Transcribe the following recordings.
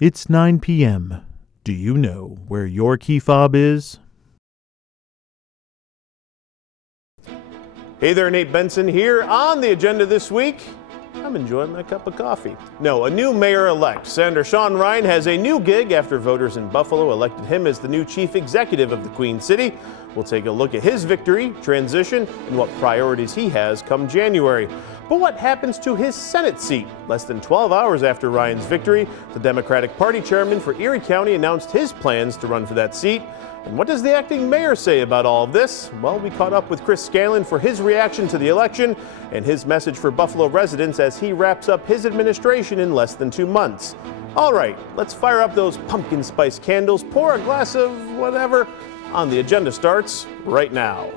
It's 9 p.m. Do you know where your key fob is? Hey there, Nate Benson here. On the agenda this week, I'm enjoying my cup of coffee. No, a new mayor-elect. Senator Sean Ryan has a new gig after voters in Buffalo elected him as the new chief executive of the Queen City. We'll take a look at his victory, transition, and what priorities he has come January. But what happens to his Senate seat? Less than 12 hours after Ryan's victory, the Democratic Party chairman for Erie County announced his plans to run for that seat. And what does the acting mayor say about all of this? Well, we caught up with Chris Scanlon for his reaction to the election and his message for Buffalo residents as he wraps up his administration in less than 2 months. All right, let's fire up those pumpkin spice candles, pour a glass of whatever. On the agenda starts right now.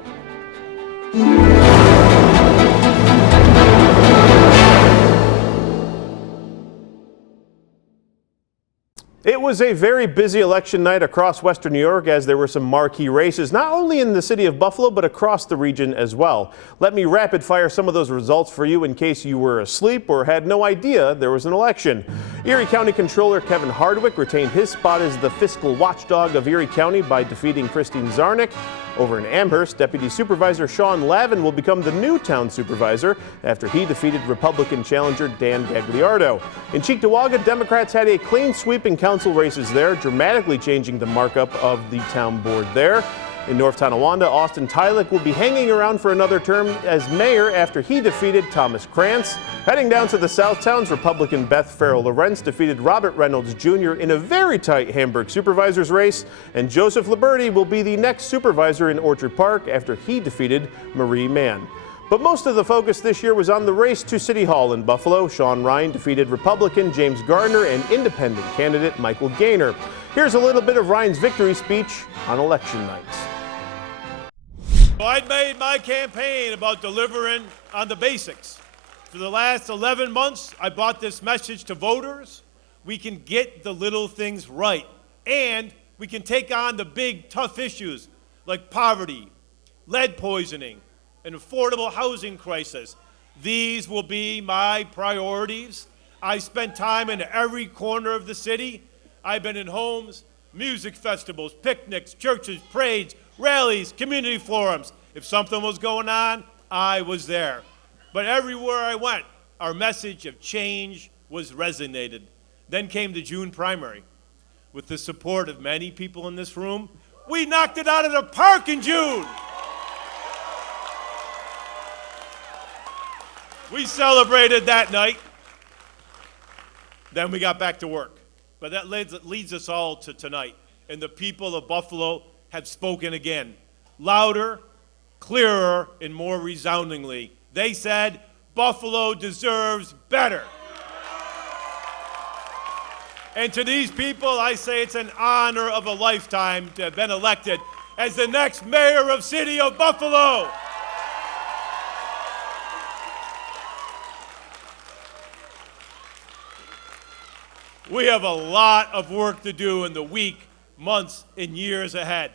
It was a very busy election night across Western New York as there were some marquee races, not only in the city of Buffalo, but across the region as well. Let me rapid fire some of those results for you in case you were asleep or had no idea there was an election. Erie County Controller Kevin Hardwick retained his spot as the fiscal watchdog of Erie County by defeating Christine Zarnick. Over in Amherst, Deputy Supervisor Sean Lavin will become the new town supervisor after he defeated Republican challenger Dan Gagliardo. In Cheektowaga, Democrats had a clean sweep in council races there, dramatically changing the markup of the town board there. In North Tonawanda, Austin Tylick will be hanging around for another term as mayor after he defeated Thomas Krantz. Heading down to the South Towns, Republican Beth Farrell Lorenz defeated Robert Reynolds Jr. in a very tight Hamburg supervisor's race. And Joseph Liberty will be the next supervisor in Orchard Park after he defeated Marie Mann. But most of the focus this year was on the race to City Hall in Buffalo. Sean Ryan defeated Republican James Gardner and independent candidate Michael Gaynor. Here's a little bit of Ryan's victory speech on election night. I'd made my campaign about delivering on the basics. For the last 11 months, I brought this message to voters. We can get the little things right, and we can take on the big, tough issues like poverty, lead poisoning, an affordable housing crisis. These will be my priorities. I spent time in every corner of the city. I've been in homes, music festivals, picnics, churches, parades, rallies, community forums. If something was going on, I was there. But everywhere I went, our message of change was resonated. Then came the June primary. With the support of many people in this room, we knocked it out of the park in June. We celebrated that night. Then we got back to work. But that leads us all to tonight. And the people of Buffalo have spoken again, louder, clearer, and more resoundingly. They said, Buffalo deserves better. And to these people, I say it's an honor of a lifetime to have been elected as the next mayor of City of Buffalo. We have a lot of work to do in the week, months, and years ahead.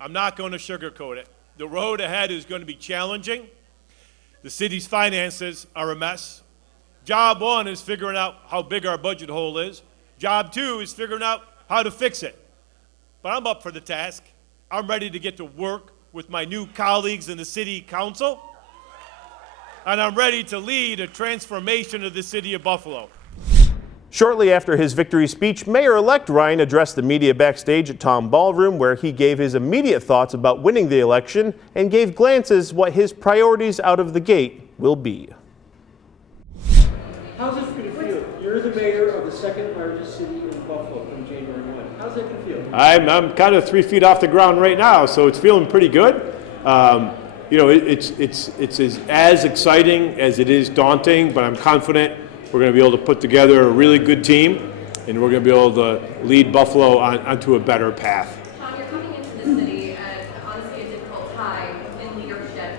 I'm not going to sugarcoat it. The road ahead is going to be challenging. The city's finances are a mess. Job one is figuring out how big our budget hole is. Job two is figuring out how to fix it. But I'm up for the task. I'm ready to get to work with my new colleagues in the city council. And I'm ready to lead a transformation of the city of Buffalo. Shortly after his victory speech, Mayor-elect Ryan addressed the media backstage at Tom Ballroom, where he gave his immediate thoughts about winning the election and gave glances what his priorities out of the gate will be. How's it going to feel? You're the mayor of the second largest city in Buffalo from January 1. How's that going to feel? I'm kind of 3 feet off the ground right now, so it's feeling pretty good. It's as exciting as it is daunting, but I'm confident we're going to be able to put together a really good team, and we're going to be able to lead Buffalo onto a better path. Sean, you're coming into the city at honestly a difficult time in leadership,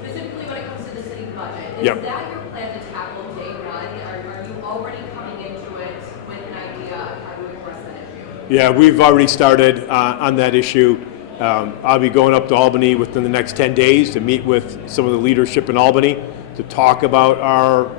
specifically when it comes to the city budget. Is that your plan to tackle day one? Are you already coming into it with an idea of how to address that issue? Yeah, we've already started on that issue. I'll be going up to Albany within the next 10 days to meet with some of the leadership in Albany to talk about our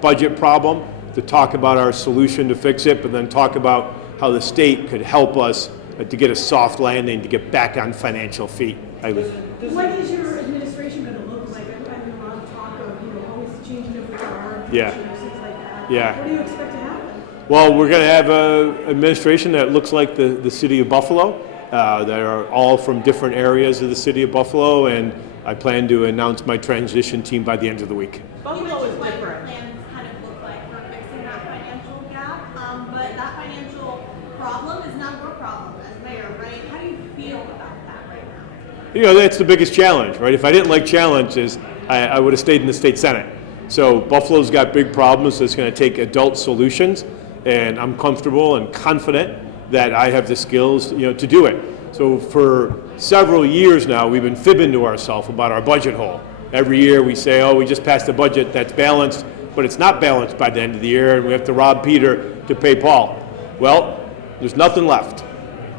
budget problem, to talk about our solution to fix it, but then talk about how the state could help us to get a soft landing, to get back on financial feet. What is your administration going to look like? I've been a lot of talk of, always changing of the guard, Yeah. things like that. Yeah. What do you expect to happen? Well, we're going to have an administration that looks like the city of Buffalo. That are all from different areas of the city of Buffalo, and I plan to announce my transition team by the end of the week. Buffalo is different. Plans kind of look like for fixing that financial gap, but that financial problem is not your problem as mayor, right? How do you feel about that right now? That's the biggest challenge, right? If I didn't like challenges, I would have stayed in the state senate. So Buffalo's got big problems, so it's going to take adult solutions, and I'm comfortable and confident that I have the skills, to do it. So for several years now, we've been fibbing to ourselves about our budget hole. Every year we say, oh, we just passed a budget that's balanced, but it's not balanced by the end of the year, and we have to rob Peter to pay Paul. Well, there's nothing left.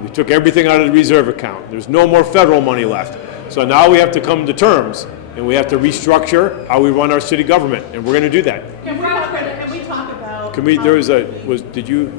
We took everything out of the reserve account. There's no more federal money left. So now we have to come to terms, and we have to restructure how we run our city government, and we're going to do that. Can we talk about? Did you?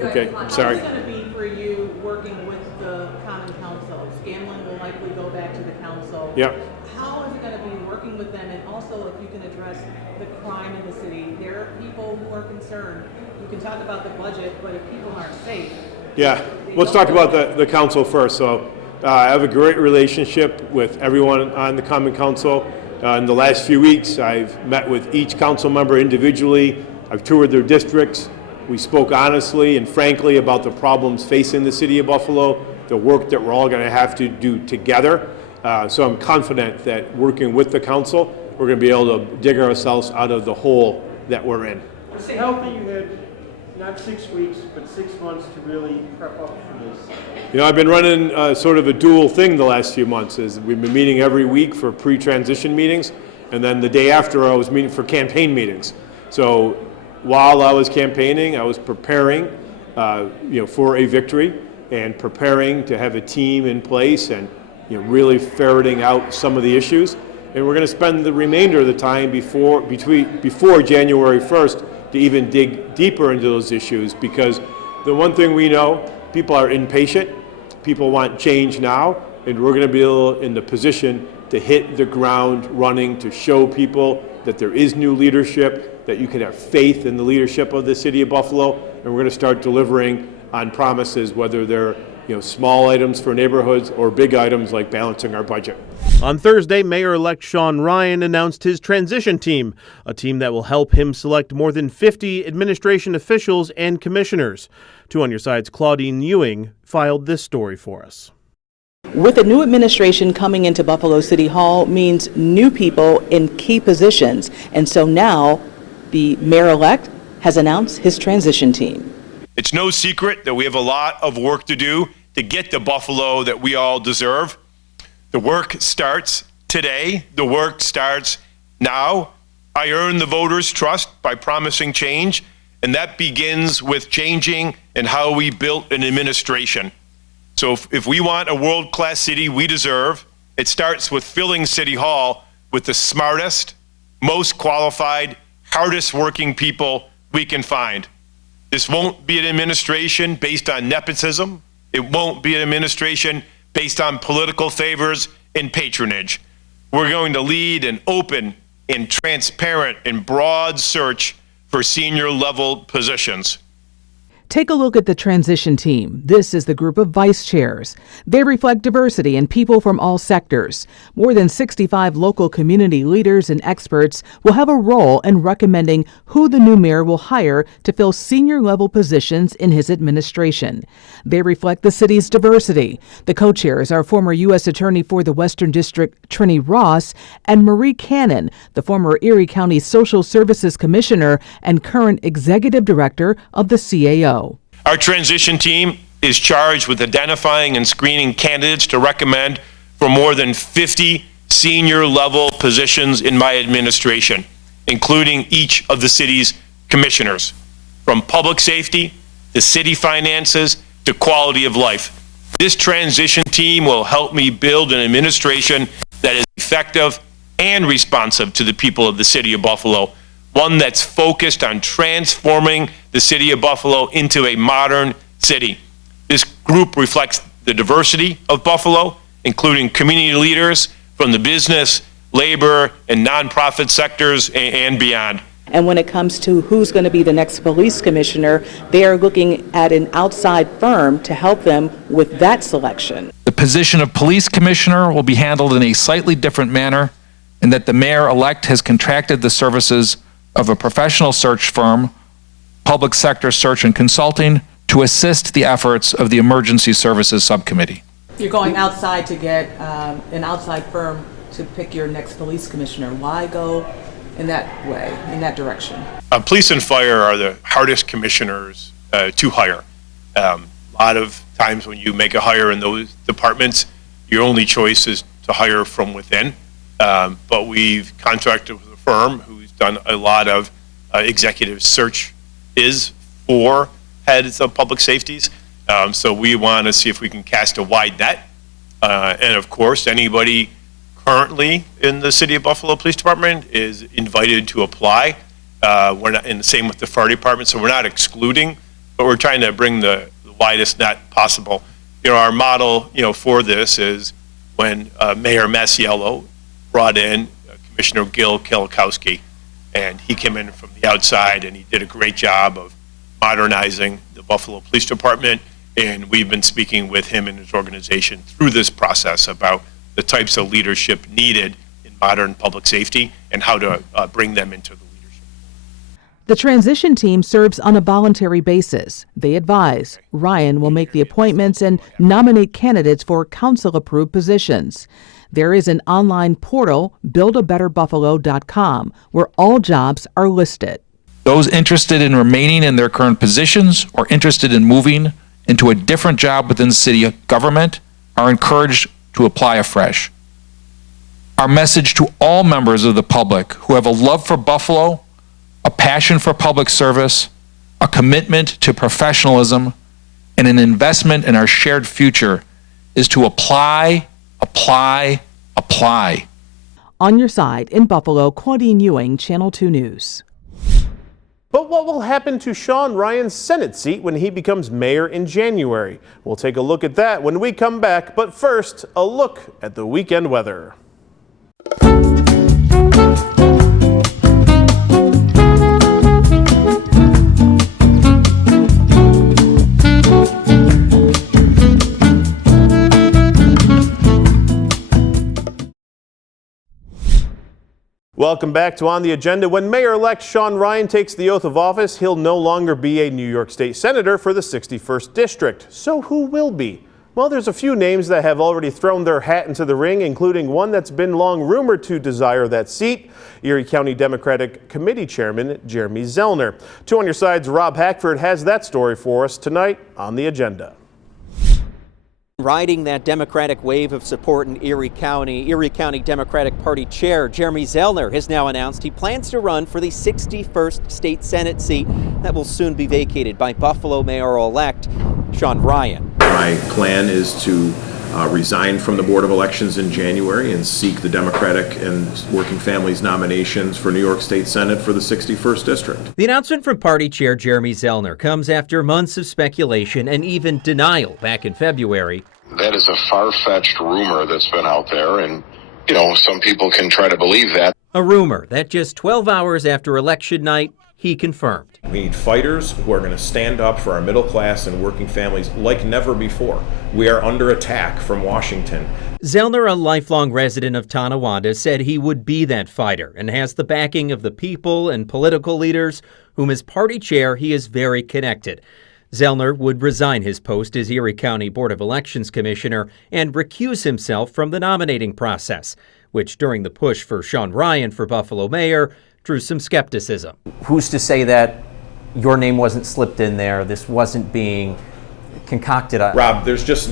Okay, sorry. How is it going to be for you working with the Common Council? Scanlon will likely go back to the council. Yeah. How is it going to be working with them, and also if you can address the crime in the city? There are people who are concerned. You can talk about the budget, but if people aren't safe. Yeah, let's talk about the council first. So I have a great relationship with everyone on the Common Council. In the last few weeks, I've met with each council member individually. I've toured their districts. We spoke honestly and frankly about the problems facing the city of Buffalo, the work that we're all going to have to do together. So I'm confident that working with the council, we're going to be able to dig ourselves out of the hole that we're in. It's healthy you had not 6 weeks, but 6 months to really prep up for this. I've been running sort of a dual thing the last few months. We've been meeting every week for pre-transition meetings, and then the day after I was meeting for campaign meetings. So while I was campaigning, I was preparing, for a victory and preparing to have a team in place and, really ferreting out some of the issues. And we're going to spend the remainder of the time before January 1st to even dig deeper into those issues, because the one thing we know, people are impatient, people want change now, and we're going to be in the position to hit the ground running, to show people that there is new leadership, that you can have faith in the leadership of the city of Buffalo, and we're going to start delivering on promises, whether they're small items for neighborhoods or big items like balancing our budget. On Thursday, Mayor-elect Sean Ryan announced his transition team, a team that will help him select more than 50 administration officials and commissioners. 2 on Your Side's Claudine Ewing filed this story for us. With a new administration coming into Buffalo City Hall means new people in key positions, and so now the mayor-elect has announced his transition team. It's no secret that we have a lot of work to do to get the Buffalo that we all deserve. The work starts today. The work starts now. I earned the voters' trust by promising change, and that begins with changing in how we built an administration. So if we want a world-class city we deserve, it starts with filling City Hall with the smartest, most qualified, hardest working people we can find. This won't be an administration based on nepotism. It won't be an administration based on political favors and patronage. We're going to lead an open and transparent and broad search for senior level positions. Take a look at the transition team. This is the group of vice chairs. They reflect diversity and people from all sectors. More than 65 local community leaders and experts will have a role in recommending who the new mayor will hire to fill senior level positions in his administration. They reflect the city's diversity. The co-chairs are former U.S. Attorney for the Western District Trini Ross and Marie Cannon, the former Erie County Social Services Commissioner and current Executive Director of the CAO. Our transition team is charged with identifying and screening candidates to recommend for more than 50 senior level positions in my administration, including each of the city's commissioners, from public safety to city finances to quality of life. This transition team will help me build an administration that is effective and responsive to the people of the city of Buffalo, one that's focused on transforming the city of Buffalo into a modern city. This group reflects the diversity of Buffalo, including community leaders from the business, labor, and nonprofit sectors and beyond. And when it comes to who's going to be the next police commissioner, they are looking at an outside firm to help them with that selection. The position of police commissioner will be handled in a slightly different manner, in that the mayor-elect has contracted the services of a professional search firm, Public Sector Search and Consulting, to assist the efforts of the Emergency Services Subcommittee. You're going outside to get an outside firm to pick your next police commissioner. Why go in that way, in that direction? Police and fire are the hardest commissioners to hire. A lot of times when you make a hire in those departments, your only choice is to hire from within. But we've contracted with a firm who's done a lot of executive searches for heads of public safeties. So we want to see if we can cast a wide net. And of course, anybody currently in the City of Buffalo Police Department is invited to apply. We're not, and the same with the fire department, so we're not excluding, but we're trying to bring the widest net possible. You know, our model, for this is when Mayor Masiello brought in Commissioner Gil Kilikowski, and he came in from the outside, and he did a great job of modernizing the Buffalo Police Department, and we've been speaking with him and his organization through this process about the types of leadership needed in modern public safety and how to bring them into the leadership. The transition team serves on a voluntary basis. They advise. Ryan will make the appointments and nominate candidates for council-approved positions. There is an online portal, buildabetterbuffalo.com, where all jobs are listed. Those interested in remaining in their current positions or interested in moving into a different job within city government are encouraged to apply afresh. Our message to all members of the public who have a love for Buffalo, a passion for public service, a commitment to professionalism, and an investment in our shared future is to apply, apply, apply. On your side in Buffalo, Claudine Ewing, Channel 2 News. But what will happen to Sean Ryan's Senate seat when he becomes mayor in January? We'll take a look at that when we come back, but first, a look at the weekend weather. Welcome back to On the Agenda. When Mayor-elect Sean Ryan takes the oath of office, he'll no longer be a New York State Senator for the 61st District. So who will be? Well, there's a few names that have already thrown their hat into the ring, including one that's been long rumored to desire that seat, Erie County Democratic Committee Chairman Jeremy Zellner. 2 on Your Side's Rob Hackford has that story for us tonight on the agenda. Riding that Democratic wave of support in Erie County Democratic Party Chair Jeremy Zellner has now announced he plans to run for the 61st State Senate seat that will soon be vacated by Buffalo mayoral-elect Sean Ryan. My plan is to resign from the Board of Elections in January and seek the Democratic and Working Families nominations for New York State Senate for the 61st District. The announcement from Party Chair Jeremy Zellner comes after months of speculation and even denial back in February. That is a far-fetched rumor that's been out there, and, some people can try to believe that. A rumor that just 12 hours after election night, he confirmed. We need fighters who are going to stand up for our middle class and working families like never before. We are under attack from Washington. Zellner, a lifelong resident of Tonawanda, said he would be that fighter and has the backing of the people and political leaders whom as party chair he is very connected. Zellner would resign his post as Erie County Board of Elections Commissioner and recuse himself from the nominating process, which during the push for Sean Ryan for Buffalo mayor drew some skepticism. Who's to say that your name wasn't slipped in there, this wasn't being concocted? Rob, there was just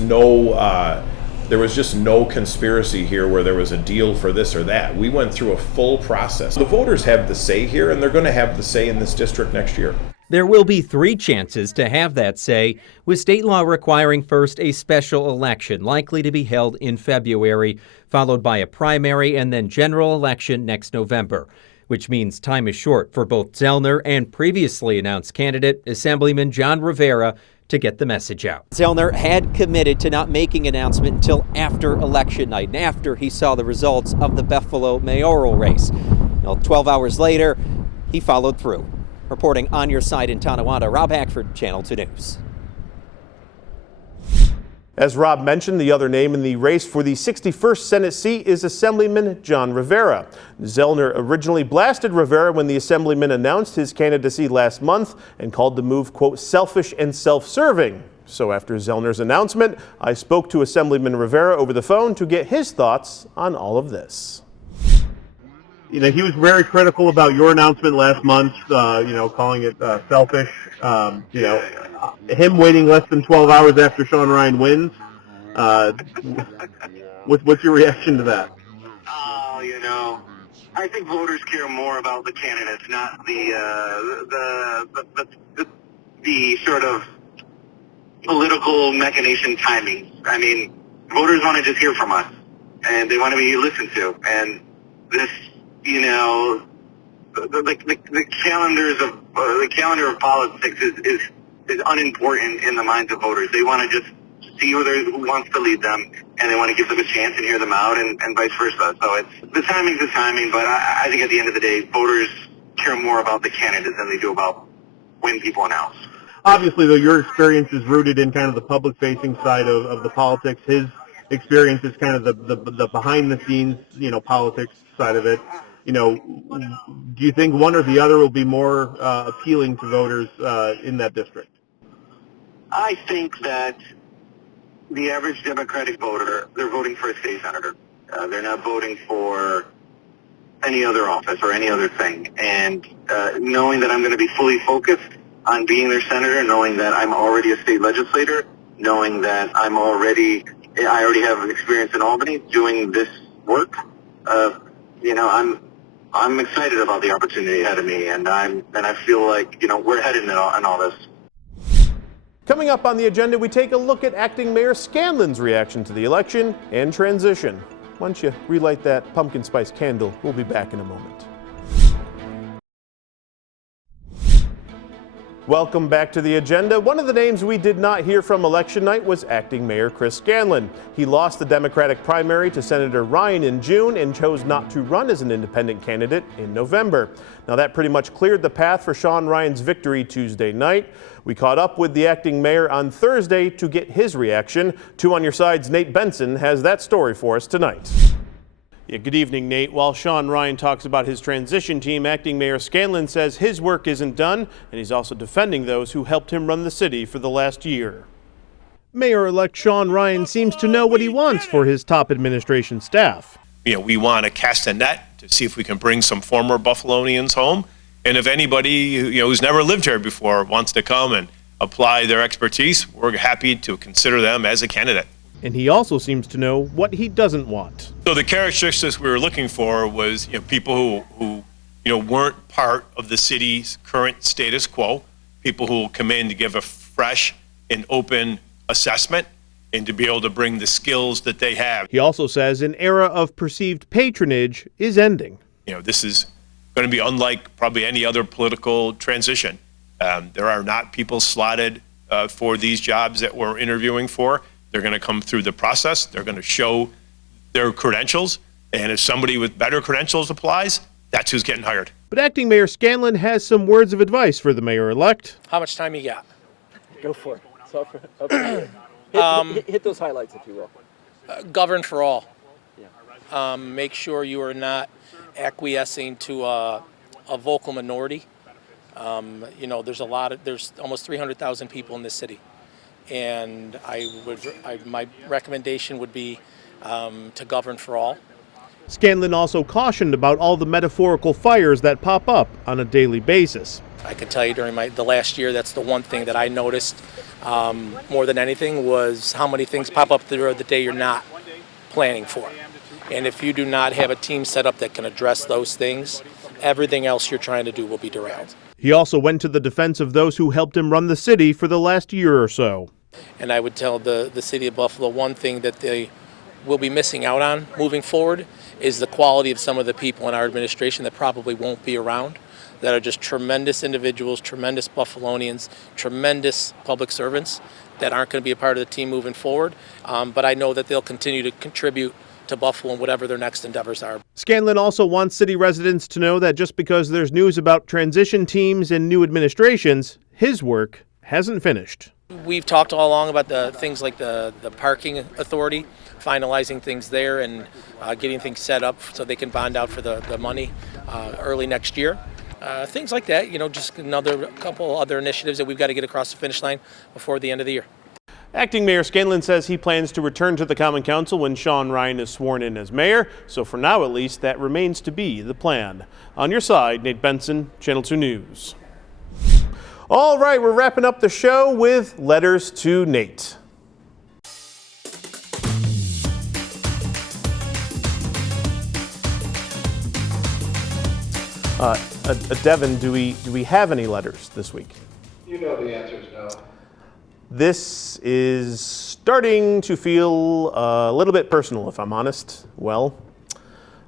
no conspiracy here where there was a deal for this or that. We went through a full process. The voters have the say here, and they're going to have the say in this district next year. There will be 3 chances to have that say, with state law requiring first a special election likely to be held in February, followed by a primary and then general election next November. which means time is short for both Zellner and previously announced candidate Assemblyman John Rivera to get the message out. Zellner had committed to not making an announcement until after election night and after he saw the results of the Buffalo mayoral race. 12 hours later, he followed through. Reporting on your side in Tonawanda, Rob Hackford, Channel 2 News. As Rob mentioned, the other name in the race for the 61st Senate seat is Assemblyman John Rivera. Zellner originally blasted Rivera when the Assemblyman announced his candidacy last month and called the move, quote, selfish and self-serving. So after Zellner's announcement, I spoke to Assemblyman Rivera over the phone to get his thoughts on all of this. He was very critical about your announcement last month, calling it selfish. Him waiting less than 12 hours after Sean Ryan wins. What's your reaction to that? I think voters care more about the candidates, not the sort of political machination timing. I mean, voters want to just hear from us, and they want to be listened to. And this, the calendar of politics is unimportant in the minds of voters. They want to just see who wants to lead them, and they want to give them a chance and hear them out, and vice versa. So the timing's the timing, but I think at the end of the day, voters care more about the candidates than they do about when people announce. Obviously, though, your experience is rooted in kind of the public-facing side of the politics. His experience is kind of the behind-the-scenes, politics side of it. Do you think one or the other will be more appealing to voters in that district? I think that the average Democratic voter, they're voting for a state senator. They're not voting for any other office or any other thing. And knowing that I'm going to be fully focused on being their senator, knowing that I'm already a state legislator, knowing that I already have experience in Albany doing this work, I'm excited about the opportunity ahead of me, and I feel like we're headed in all this. Coming up on the agenda, we take a look at Acting Mayor Scanlon's reaction to the election and transition. Once you relight that pumpkin spice candle, we'll be back in a moment. Welcome back to the agenda. One of the names we did not hear from election night was Acting Mayor Chris Scanlon. He lost the Democratic primary to Senator Ryan in June and chose not to run as an independent candidate in November. Now that pretty much cleared the path for Sean Ryan's victory Tuesday night. We caught up with the acting mayor on Thursday to get his reaction. 2 on Your Side's Nate Benson has that story for us tonight. Yeah, good evening, Nate. While Sean Ryan talks about his transition team, Acting Mayor Scanlon says his work isn't done, and he's also defending those who helped him run the city for the last year. Mayor-elect Sean Ryan seems to know what he wants for his top administration staff. We want to cast a net to see if we can bring some former Buffalonians home. And if anybody who's never lived here before wants to come and apply their expertise, we're happy to consider them as a candidate. And he also seems to know what he doesn't want. So the characteristics we were looking for was people who weren't part of the city's current status quo, people who will come in to give a fresh and open assessment and to be able to bring the skills that they have. He also says an era of perceived patronage is ending. This is going to be unlike probably any other political transition. There are not people slotted for these jobs that we're interviewing for. They're going to come through the process. They're going to show their credentials. And if somebody with better credentials applies, that's who's getting hired. But Acting Mayor Scanlon has some words of advice for the mayor-elect. How much time you got? Go for it. It's up for hit those highlights, if you will. Govern for all. Yeah. Make sure you are not acquiescing to a vocal minority. There's almost 300,000 people in this city. And my recommendation would be to govern for all. Scanlon also cautioned about all the metaphorical fires that pop up on a daily basis. I can tell you during the last year, that's the one thing that I noticed more than anything was how many things pop up throughout the day you're not planning for. And if you do not have a team set up that can address those things, everything else you're trying to do will be derailed. He also went to the defense of those who helped him run the city for the last year or so. And I would tell the city of Buffalo one thing that they we'll be missing out on moving forward is the quality of some of the people in our administration that probably won't be around, that are just tremendous individuals, tremendous Buffalonians, tremendous public servants that aren't going to be a part of the team moving forward. But I know that they'll continue to contribute to Buffalo and whatever their next endeavors are. Scanlon also wants city residents to know that just because there's news about transition teams and new administrations, his work hasn't finished. We've talked all along about the things like the parking authority, finalizing things there and getting things set up so they can bond out for the money early next year. Things like that, just another couple other initiatives that we've got to get across the finish line before the end of the year. Acting Mayor Scanlon says he plans to return to the Common Council when Sean Ryan is sworn in as mayor, so for now at least that remains to be the plan. On your side, Nate Benson, Channel 2 News. All right, we're wrapping up the show with Letters to Nate. Devin, do we have any letters this week? You know the answer is no. This is starting to feel a little bit personal, if I'm honest. Well,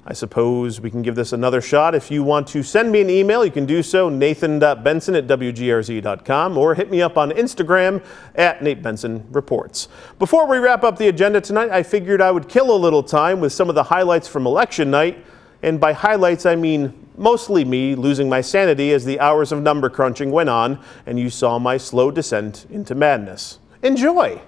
I suppose we can give this another shot. If you want to send me an email, you can do so, nathan.benson@wgrz.com, or hit me up on Instagram @NateBensonReports. Before we wrap up the agenda tonight, I figured I would kill a little time with some of the highlights from election night. And by highlights, I mean mostly me losing my sanity as the hours of number crunching went on, and you saw my slow descent into madness. Enjoy!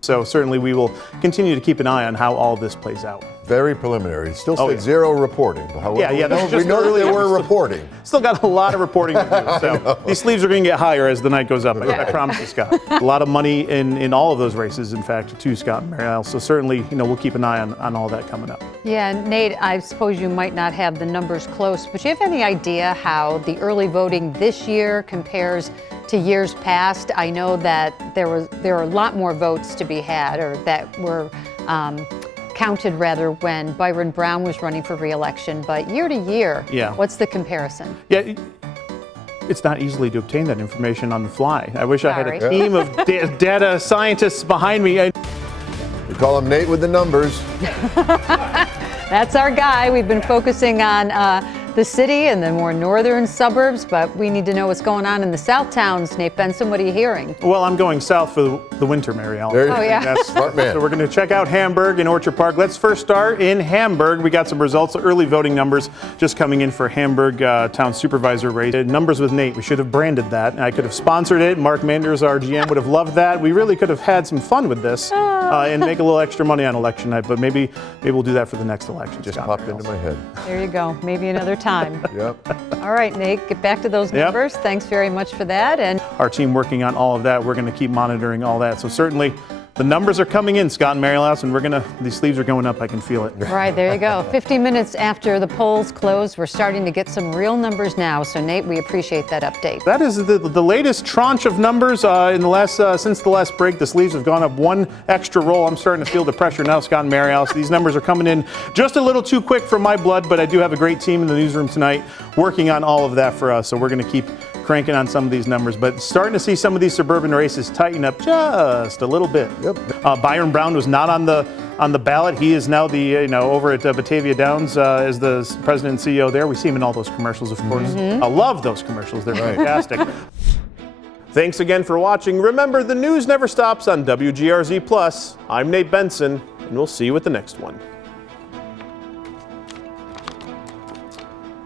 So certainly we will continue to keep an eye on how all this plays out. Very preliminary. It still said zero reporting. However, we know that they were reporting. Still got a lot of reporting to do. So these sleeves are going to get higher as the night goes up. I promise you, Scott. A lot of money in all of those races, in fact, to Scott and Mary Alice. So certainly, we'll keep an eye on all that coming up. Yeah, Nate, I suppose you might not have the numbers close, but do you have any idea how the early voting this year compares to years past? I know that there are a lot more votes to be had, or that were counted rather, when Byron Brown was running for re-election, but year to year, what's the comparison? Yeah, it's not easily to obtain that information on the fly. I wish I had a team of data scientists behind me. We call him Nate with the numbers. That's our guy. We've been focusing on the city and the more northern suburbs, but we need to know what's going on in the south towns. Nate Benson, what are you hearing? Well, I'm going south for the winter, Mary Alice. Oh, yeah. Smart man. So we're going to check out Hamburg and Orchard Park. Let's first start in Hamburg. We got some results, early voting numbers just coming in for Hamburg Town Supervisor race. Numbers with Nate. We should have branded that. I could have sponsored it. Mark Manders, our GM, would have loved that. We really could have had some fun with this and make a little extra money on election night, but maybe we'll do that for the next election. Just popped into my head. There you go. Maybe another time. Yep. All right, Nate, get back to those numbers. Thanks very much for that. And our team working on all of that. We're going to keep monitoring all that. So certainly the numbers are coming in, Scott and Mary Alice, and these sleeves are going up. I can feel it. Right, there you go. 50 minutes after the polls closed, we're starting to get some real numbers now. So Nate, we appreciate that update. That is the latest tranche of numbers in the last since the last break. The sleeves have gone up one extra roll. I'm starting to feel the pressure now, Scott and Mary Alice. These numbers are coming in just a little too quick for my blood, but I do have a great team in the newsroom tonight working on all of that for us. So we're going to keep cranking on some of these numbers, but starting to see some of these suburban races tighten up just a little bit. Yep. Byron Brown was not on the ballot. He is now the over at Batavia Downs as the president and CEO there. We see him in all those commercials, of course. I love those commercials. They're fantastic. Thanks again for watching. Remember, the news never stops on WGRZ+. I'm Nate Benson, and we'll see you at the next one.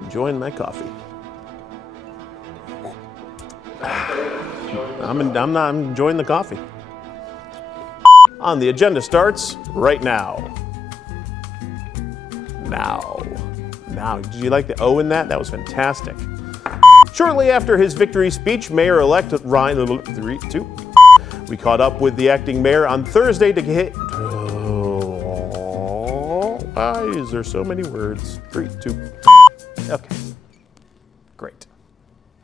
Enjoying my coffee. I'm enjoying the coffee. On the agenda starts right now. Now. Did you like the O in that? That was fantastic. Shortly after his victory speech, Mayor-elect Ryan, we caught up with the acting mayor on Thursday to get. Why is there so many words? 3, 2. Okay. Great.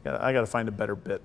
I got to find a better bit.